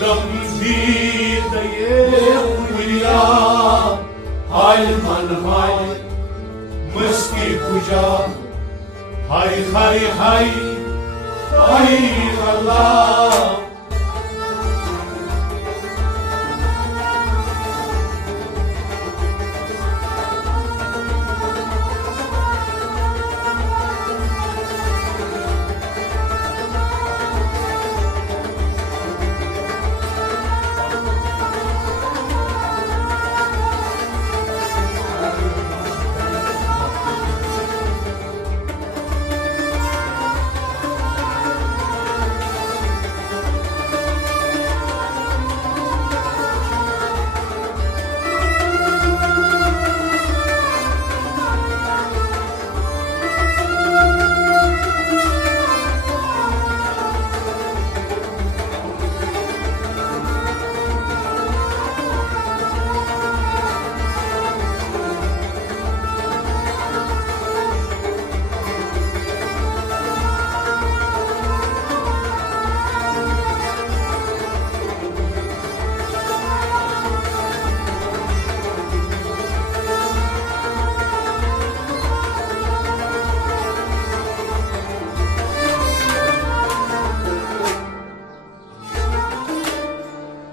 Şundan bir de yehuya Halman hay Mıski kuca Hay hay hay Hay Allah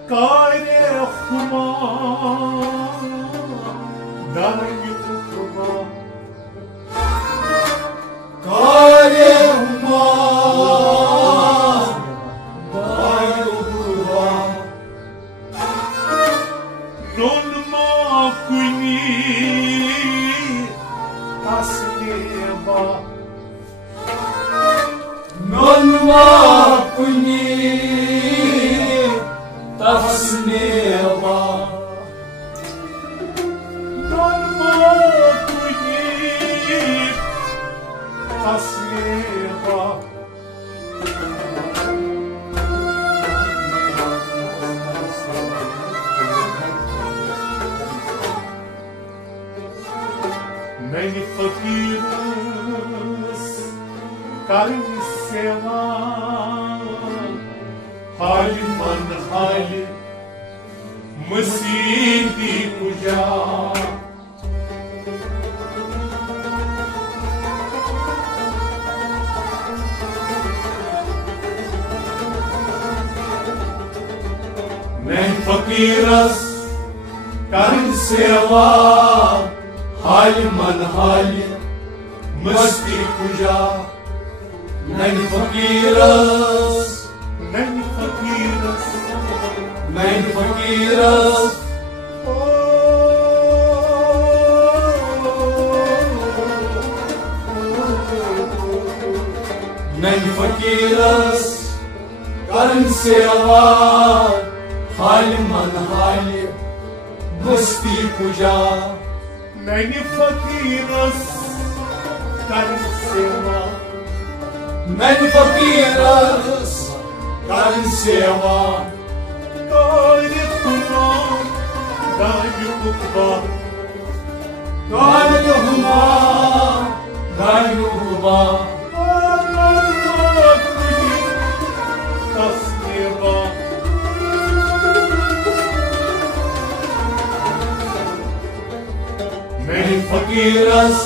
Kare huma Dayuba Kare huma Dayuba Non ma kuni Tasneba Non ma kuni Tasneba Non ma kuni Tasneba Meni fakiras Karni seva Halman hali Mısidi kuca Men fakiras Karni seva Halman hali Mısidi kuca Men fakiras Men fakiras Men fakiras Men fakiras Karn seva Halman hali Musti puja Men fakiras Karn seva Men fakiras Karn seva Kare huma Dayuba Kare huma Dayuba Tasneba Men fakiras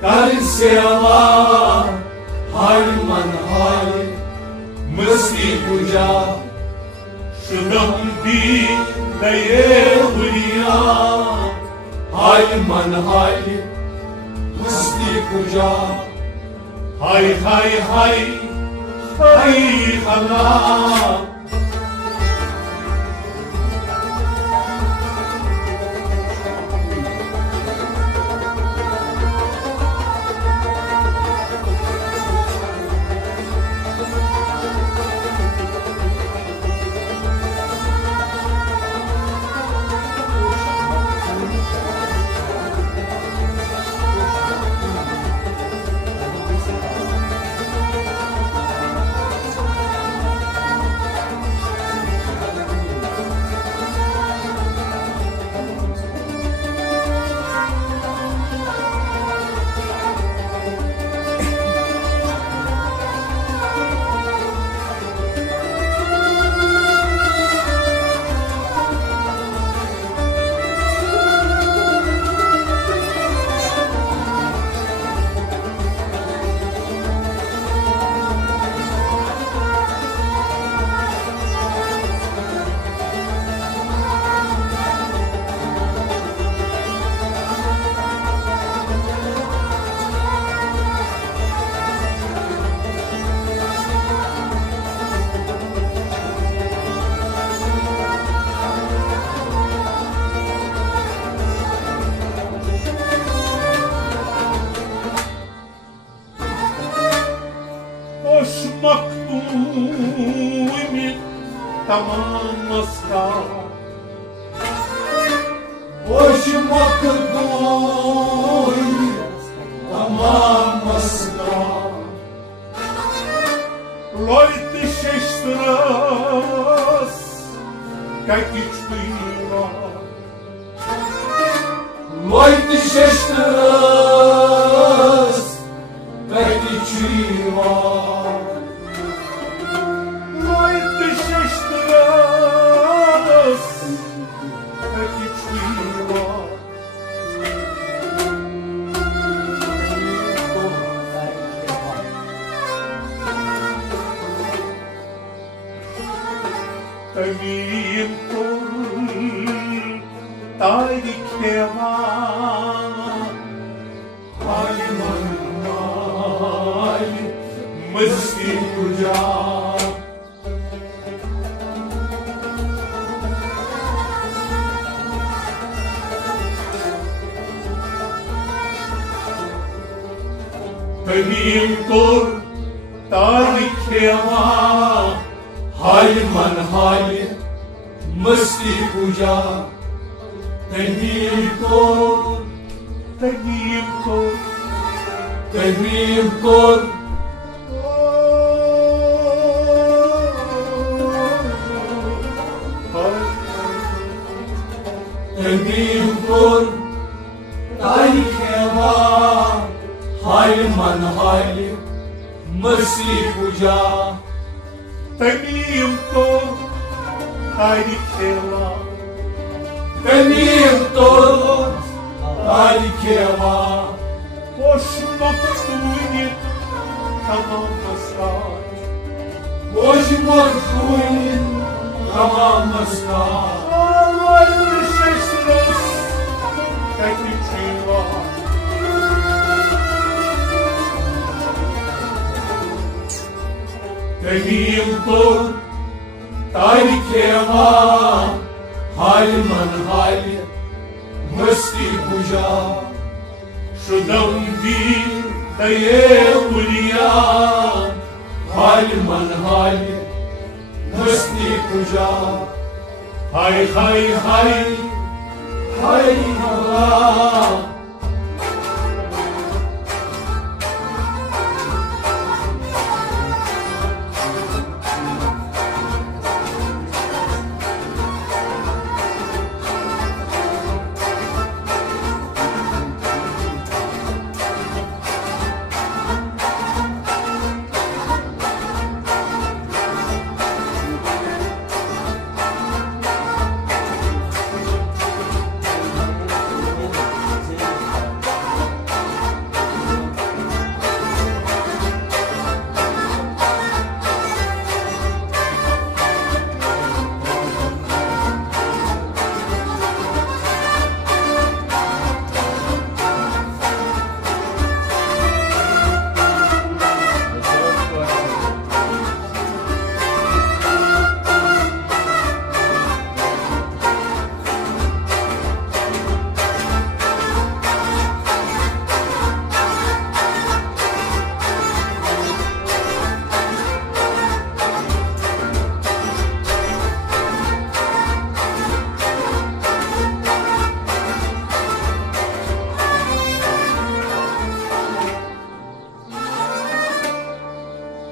Karn seva Halman hali Mısti puja Şundan bir de yehuya Halman hali Mısti puja Hay hay hay Hay Allah خدومي تمام مسكار وشما خدومي تمام مسكار Лойте шестрас, как и чтива. Лойте шестрас, как и чтива. Лойте шестрас, как и чтива. Tamim kul tarikeva Hayman mal masti tuja Tamim kul tarikeva Hayman hali masti puja Tahim kor Tahim kor Tahim kor Tahim kor Tarikeva Hayman hali masti puja Tamim kor tarikeva Tamim kor tarikeva Boşuma kuyni tamam masar Boşuma kuyni tamam masar Ağlaydı şeşres Kaki çiva Tamim kor tarikeva Hayman hali masti puja Şudam bir daye uliya Hayman hali masti puja Hay hay hay hay Allah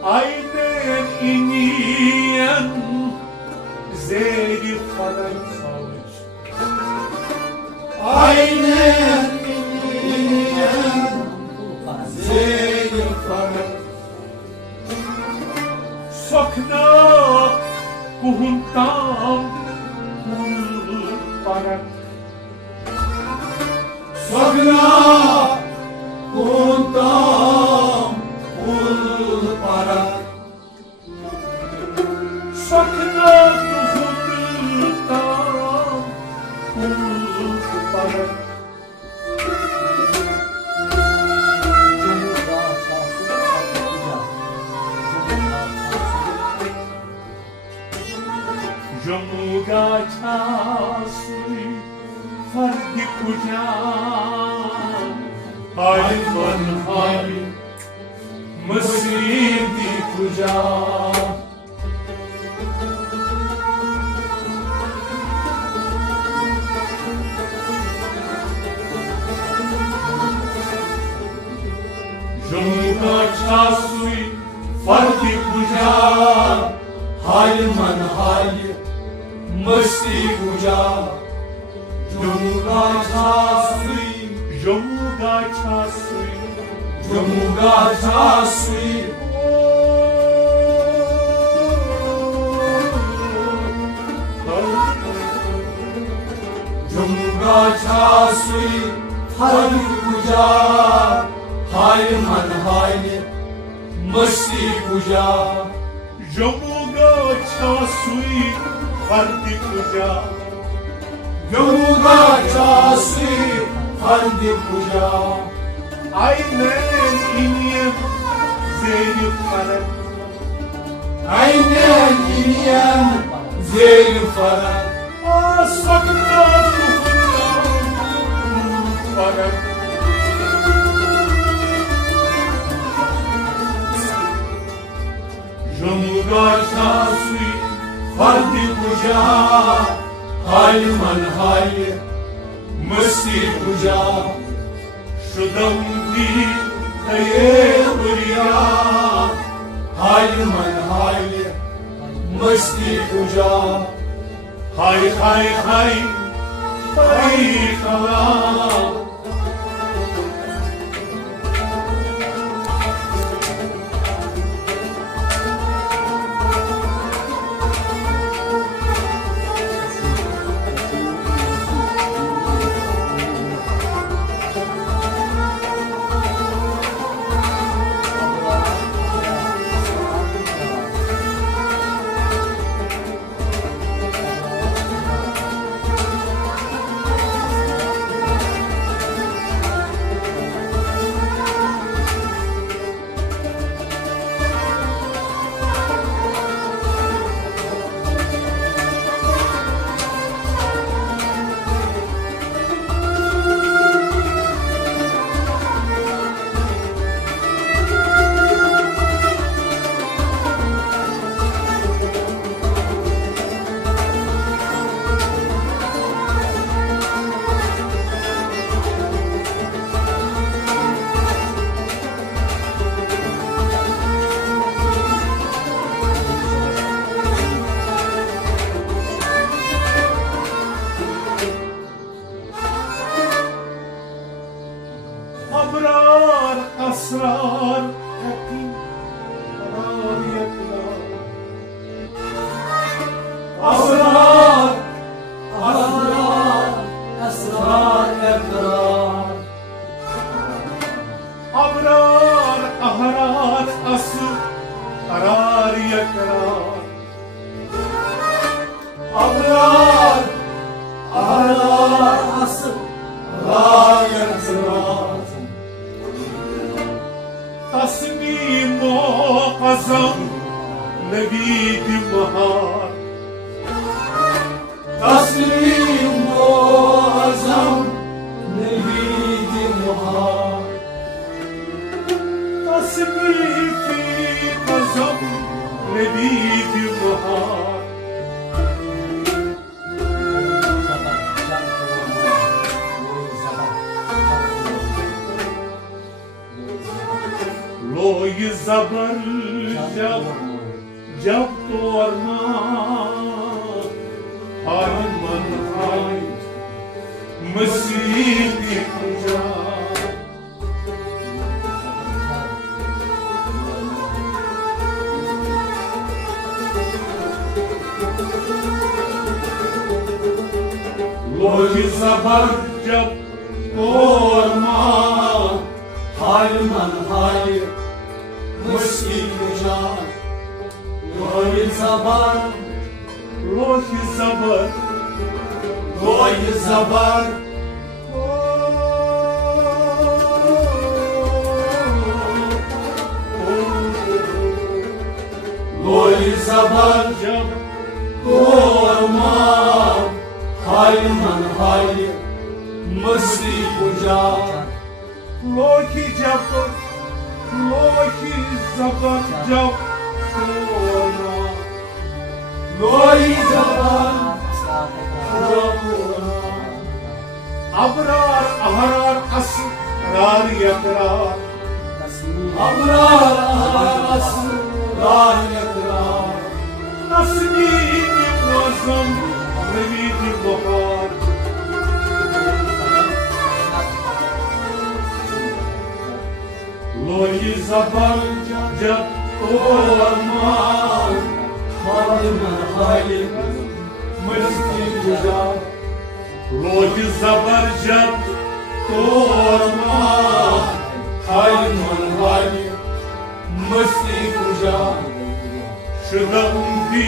Aynen iniyen zeli falan savcı Aynen iniyen zeli falan Sokna kuhuntam parak Sokna kuhuntam parak Sakna kuhuntam parak Jomuga chasui fardi kuja Hayman hali Masjid di puja हाय मन हाय मस्ती पूजा जमुगा छासुई जमुगा छासुई जमुगा छासुई जमुगा छासुई हाय पूजा हाय मन हाय मस्ती पूजा जमुगा छासुई हरदी पूजा जमुगा छासुई हरदी पूजा aynen iniyem zeyli farak aynen iniyem zeyli farak asakna tukunna farak जमुगा छासुई हरदी पूजा हाय मन हाय मस्ती पूजा शुदम की ये बुरिया हाय मन हाय मस्ती पूजा हाय हाय हाय हाय कला अबरार असरार यकीन अबरार यकीन अबरार असरार असरार यकीन अबरार अहरार असरार यकीन अबरार अहरार असरार यकीन तस्नीम क़सम नबीद महार तस्नीम क़सम नबीद महार तस्नीम क़सम नबीद महार लोई ज़बर जब तोरमा हाय मन हाय मस्ती पूजा लोई ज़बर जब तोरमा हाय मन हाय मस्ती पूजा लोई ज़बर लोई ज़बर लोई ज़बर लोई ज़बर जब तोरमा हाय मन हाय मस्ती पूजा लोही जब लोही ज़बर जब तोरमा लोही ज़बर अबरार अहरार असरार यकरार अबरार अहरार असरार यकरार Lohi zabar jab to arman Halman halim masti puja Lohi zabar jab to arman Halman halim masti puja Shudam di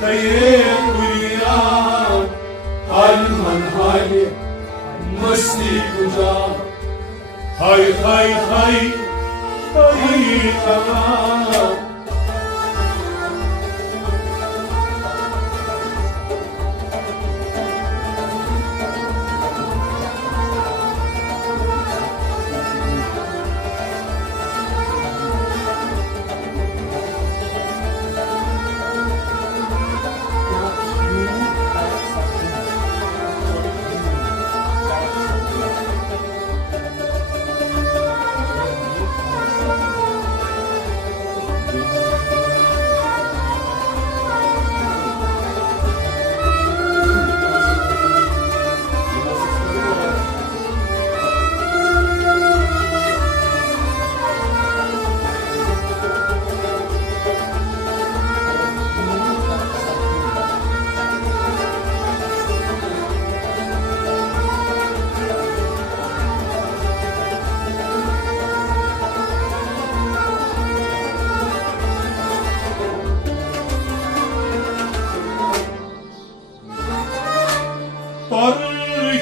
daye kuriyan Halman halim masti puja Hay hay hay hay Allah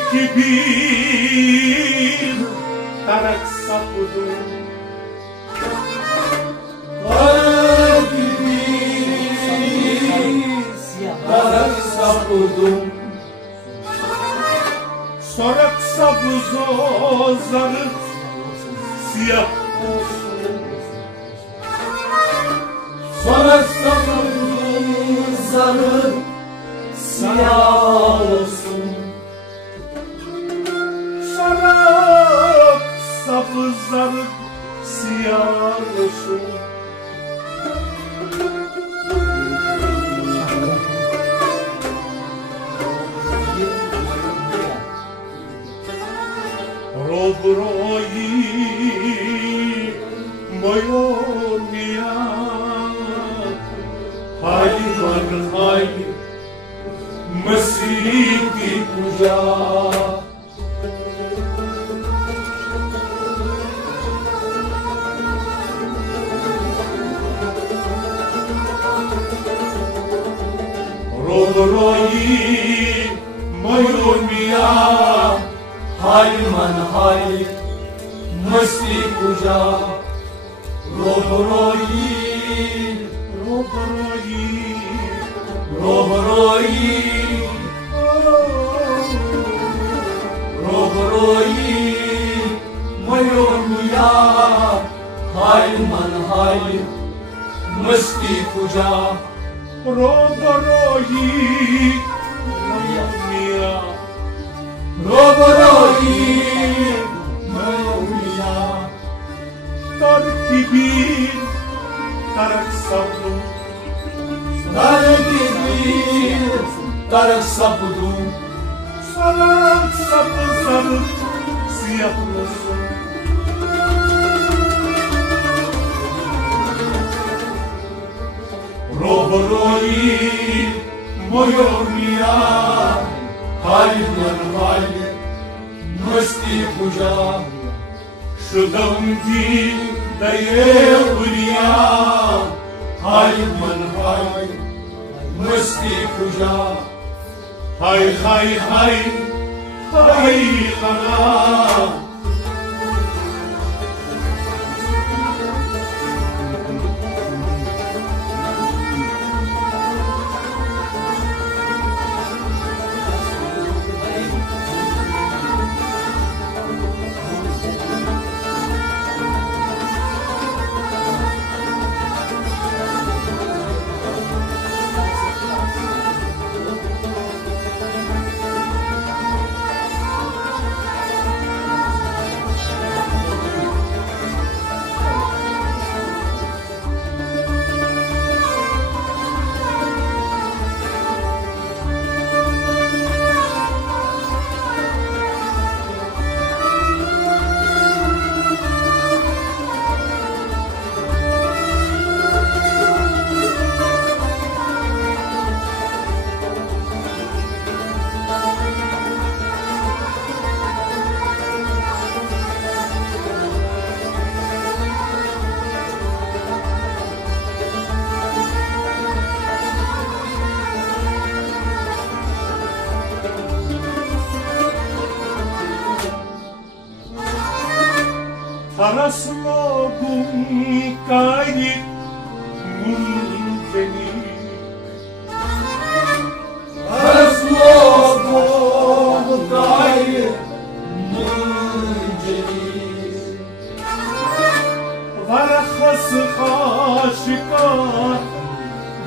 Kibir tarak sapudum Kibir tarak sapudum Sorak sabuzo zarık siyah Sorak sabuzo zarık siyah olsun Sorak sapı zarık siyah olsun Robroyi moyo mia Hali man hali Masih ki puja Robroyi moyo mia Halman hali masti puja Robroyi Robroyi Robroyi Robroyi Mayomiya Halman hali masti puja Robroyi Mayomiya Robroyi Mayomiya Tarkibir tarak sabdum Tarkibir tarak sabdum Sarak sabı sarık siyah olsun Robroyi Mayomiya Halman hali masti puja Shudam di daye kuriya Halman hali masti puja Hay hay hay hay Allah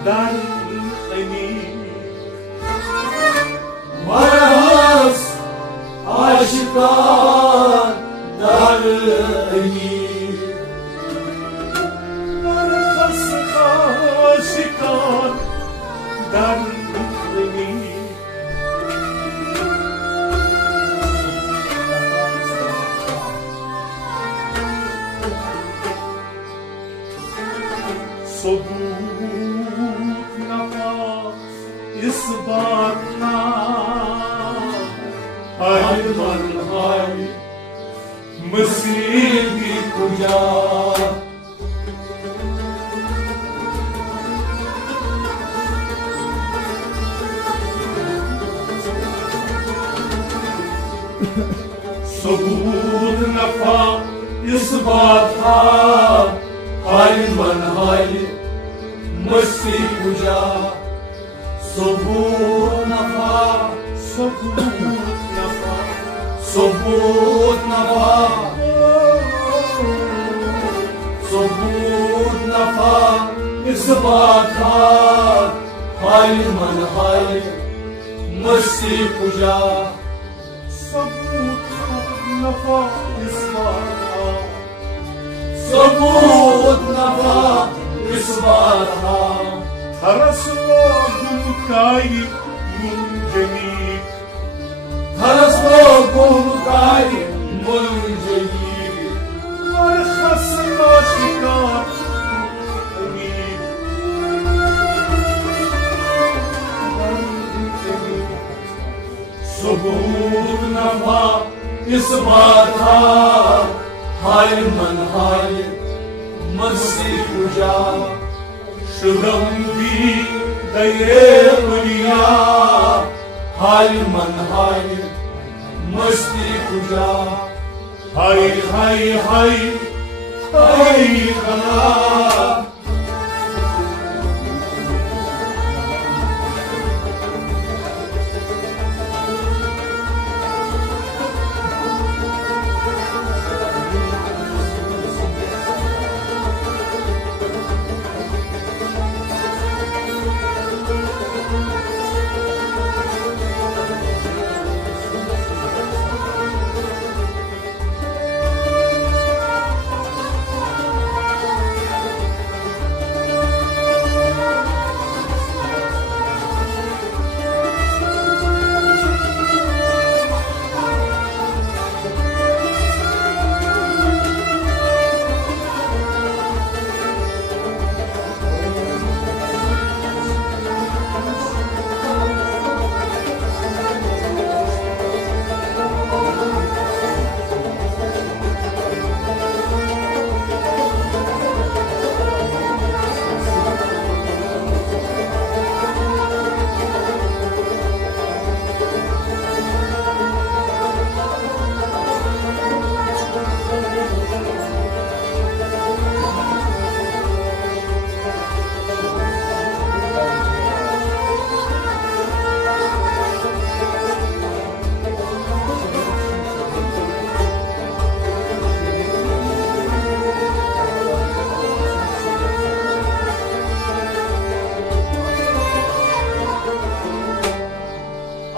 در خنی مرز عاشقان در خنی مرز عاشقان در خنی ثبوت نفا اثبات های من های مسیحی کجا ثبوت نفا اثبات های من های مسیحی کجا ثبوت نفا ثبوت نفا اثبات های من های مسیحی کجا ثبوت نفا ثبوت نفا اثبات ترسوا گمکای منجنیک ترسوا گمکای منجنیک مرخص عاشقان امید ثبوت نفا اثبات های من های مسیح کجا شدم بی دیر دنیا های من های مسیح کجا های های های های خدا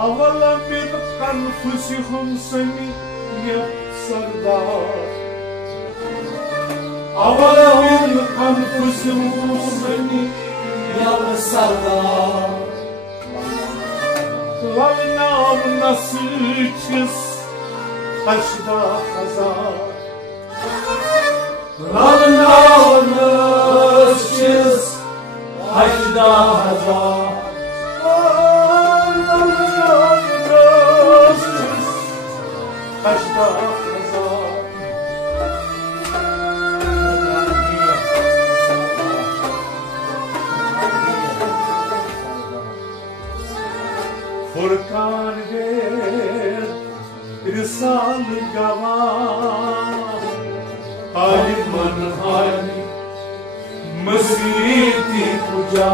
اولا من انفسهم سمية سردار اولا من انفسهم سمية سردار والنام نسيجس 18,000 والنام نسيجس 18,000 Furkan ver risal gava Halid man hali masjidi puja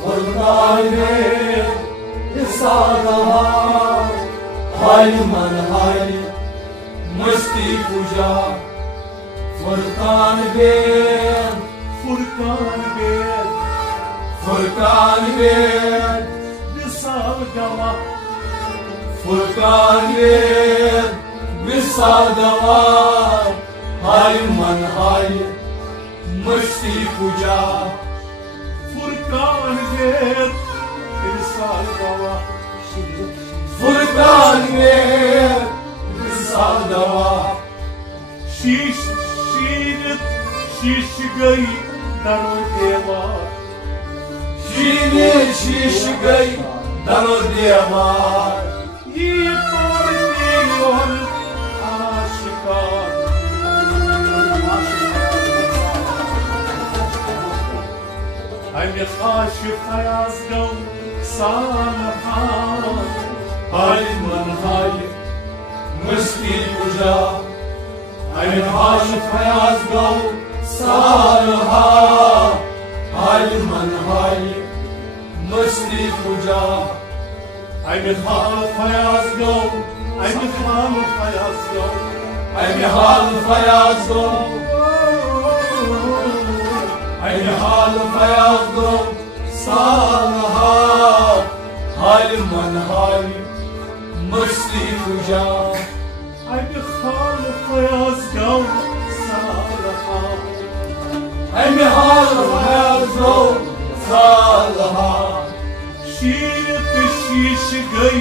Furkan ver risal gava हाय मन हाय मस्ती पूजा फुरकान बेद विशाल गवा फुरकान बेद विशाल गवा हाय मन हाय मस्ती पूजा फुरकान बेद विशाल गवा फुरकान बेद विशाल गवा शीश गई दरो देवार शीश गई दरो देवार ये तोड़ती और आशिकार हमें खाश फयाज गौ सालहान हाय मन हाय मस्ती पूजा हमें खाश फयाज गौ सालहा हाय मन हाय मस्ती पूजा हमें हाल फयाज गौ हमें हाल फयाज गौ हमें हाल फयाज गौ हमें हाल फयाज गौ सालहा हाय मन हाय मस्ती पूजा हमें हाल फयाज गौ सालहा हमें हाल फयाज गौ सालहा शीश गई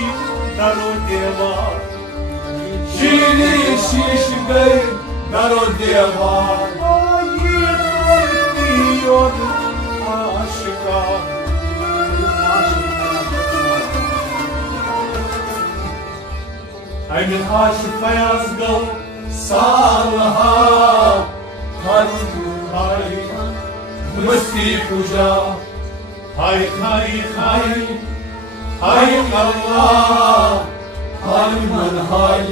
दरो देवार शीश गई दरो देवार ये तोड़ती और आशिकार हमें हाश फयाज गौ सालहा हाय मस्ती पूजा हाय हाय हाय हाय अल्लाह हाय मन हाय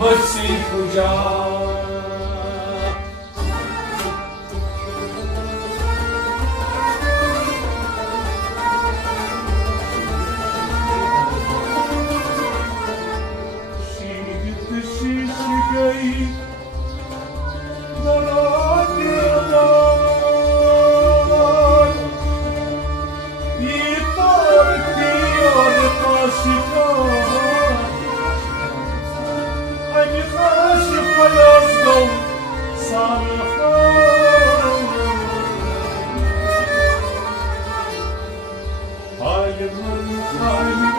मस्ती पूजा शीश गई हाय मन हाय